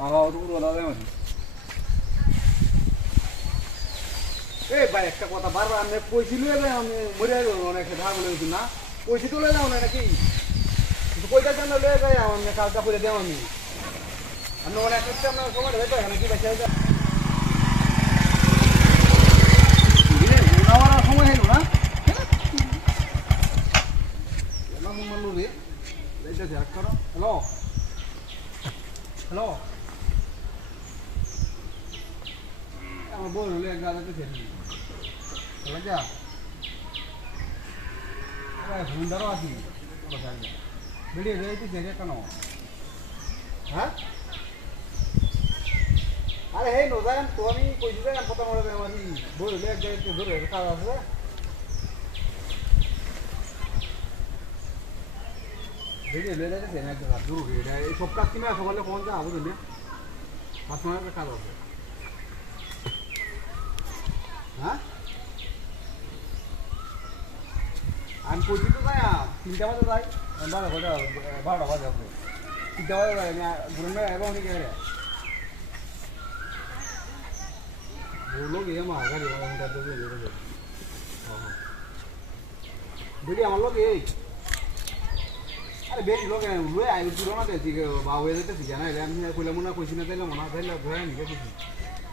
হ্যাঁ তুমি দাদা দেবেন এই ভাই, একটা কথা বারবার আমি কইছিল আমি মরে গেল অনেক ধার বলে গেছি না? কইছি তো লয়ে যাও না নাকি? কইটা কেন লয়ে যাই আমি কালকা করে দেও আমি। আমি অনেক একটা আপনার সময় হয়তো নাকি বাচ্চা হয়তো আমার সময় হইল না। এলাম মাল্লু করো হলে এক গাড়িতে ফেলি চলে যা। হুন্ডারও আছি বেরিয়ে যাইতেছে কেন? হ্যাঁ? আরে হে নজান তো আমি কইছি যে কথা মনে বল হলে এক গাড়িতে ধরে কাজ আছে। বেরিয়ে লে যাইতেছে না একটা দূর এই সব কাজ কিনা সকালে কোন যা বুঝলি? না পাঁচ সময় কাজ আছে। হ্যাঁ? আমি কইছি তো যাই তিনটা বাজে যাই বারো ঘণ্টা বারোটা বাজে আপনি তিনটা বাজে যাই ঘুরে না এবং অনেক গেলে। বলল গিয়ে মা, গাড়ি ঘণ্টা আমার লোক এই? আরে বেরি লোক লুয়ে আই তুলো না দেখি বাবু যেতে ঠিক না আমি কইলাম না, কইছি না, তাইলে মনে তাইলে ধরে নিকে কইছি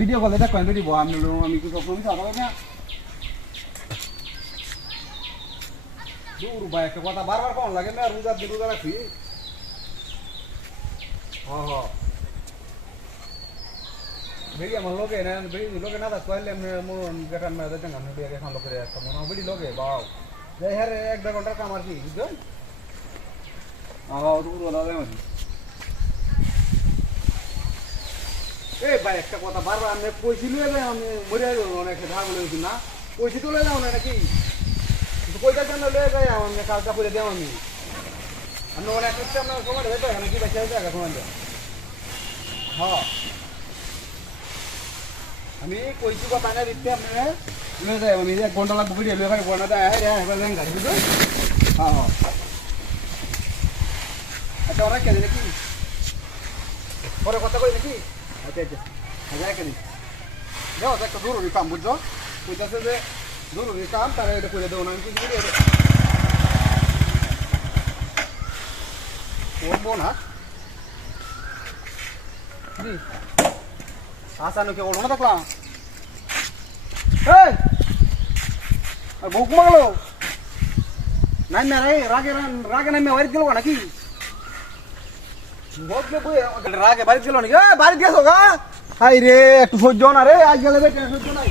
ভিডিও কলে দেখো বয়া আমি আমি কি মিশা হবে না? দূর ভাই, একটা কথা বারবার কেমন লাগে না, রোজা দিন রোজা রাখি। হ হ। বেরি আমার লগে না বেরি লগে না পারলে আমি মন গেটান না যেতাম আমি বিয়ে এখন লোকের একটা মনে হয় বেরি লগে বাও যাই হ্যাঁ এক দেড় ঘণ্টার কাম আর কি বুঝছ আহ তুমি বলা দেবেন এই ভাই একটা কথা বারবার আমি কইছিল আমি মরে গেল অনেক ধার বলে না কইছি তো লয়ে যাও না নাকি কিন্তু কেন লয়ে যাই আমি কালকা করে দেও আমি আমি অনেক একটা আপনার সময় হয়তো নাকি বাচ্চা হয়তো এক সময় হ্যাঁ আমি কইছি কথা না দিতে আপনারা লয়ে যাই আমি এক ঘণ্টা লাগবে ভিডিও লয়ে গাড়ি বনা দেয় হ্যাঁ হ্যাঁ যাই গাড়ি বুঝো হ্যাঁ হ্যাঁ আচ্ছা ওরা কেন নাকি পরে কথা কই নাকি আচ্ছা আচ্ছা আচ্ছা কেন যাও একটা জরুরি কাম বুঝছ কইতাছে যে জরুরি কাম তারা এটা করে দেবো না আমি কিছু বলি ওর বোন হ্যাঁ জি আসানো কে ওর না দেখলাম ভুক মাগলো নাই না রাগে রাগে নাই বাড়িতে গেল নাকি রাগে বাড়িতে গেল নাকি? এ বাড়িতে গেছো গা? হাই রে একটু সহ্য না রে, আজকাল সহ্য নাই।